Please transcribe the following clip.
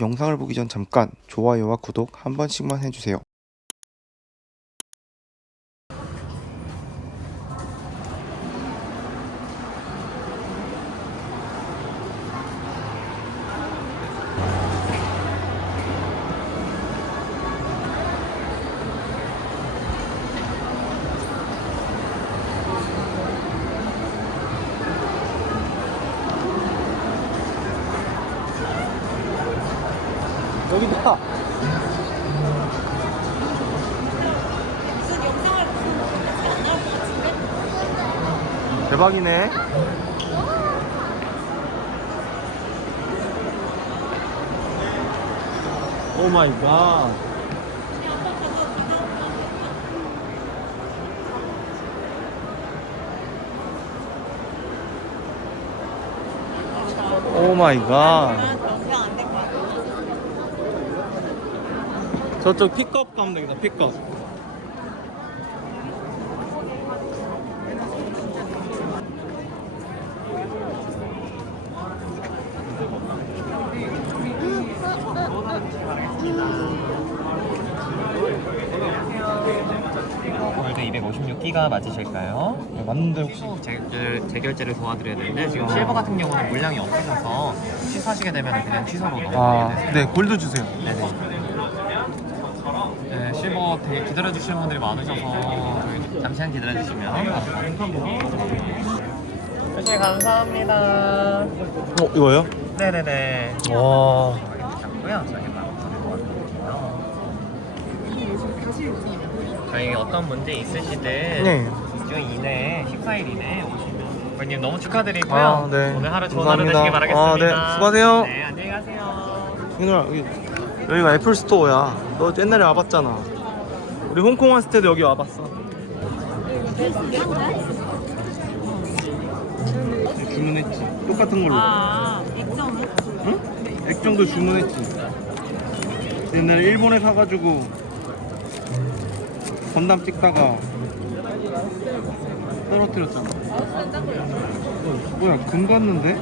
영상을 보기 전 잠깐 좋아요와 구독 한 번씩만 해주세요. 여기다. 대박이네. 오 마이 갓. 오 마이 갓. 아, 영상 안될 것 같아. 저쪽 픽업 가면 되겠다. 픽업. 골드 256기가 맞으실까요? 네, 맞는데 혹시 재결, 재결제를 도와드려야 되는데 지금 실버 같은 경우는 물량이 없으셔서 취소하시게 되면 그냥 취소로 넘어가게 아, 되세요. 네 골드 주세요. 네네. 네, 실버 되게 기다려주시는 분들이 많으셔서 저희 잠시만 기다려주시면 사실 감사합니다. 어 이거요? 네네네. 와. 잡고요. 저희가 도와드릴게요. 저희 어떤 문제 있으시든 네. 2주 이내에 14일 이내에 오시면 고객님 너무 축하드리고요. 아, 네. 오늘 하루 좋은 하루 감사합니다. 되시길 바라겠습니다. 아, 네. 수고하세요. 네, 안녕히 가세요. 이누나 여기 여기가 애플 스토어야. 너 옛날에 와봤잖아. 우리 홍콩 왔을 때도 여기 와봤어. 주문했지. 똑같은 걸로. 아, 액정이? 응? 액정도 주문했지. 옛날에 일본에 사가지고 건담 찍다가 떨어뜨렸잖아. 어, 뭐야 금 갔는데?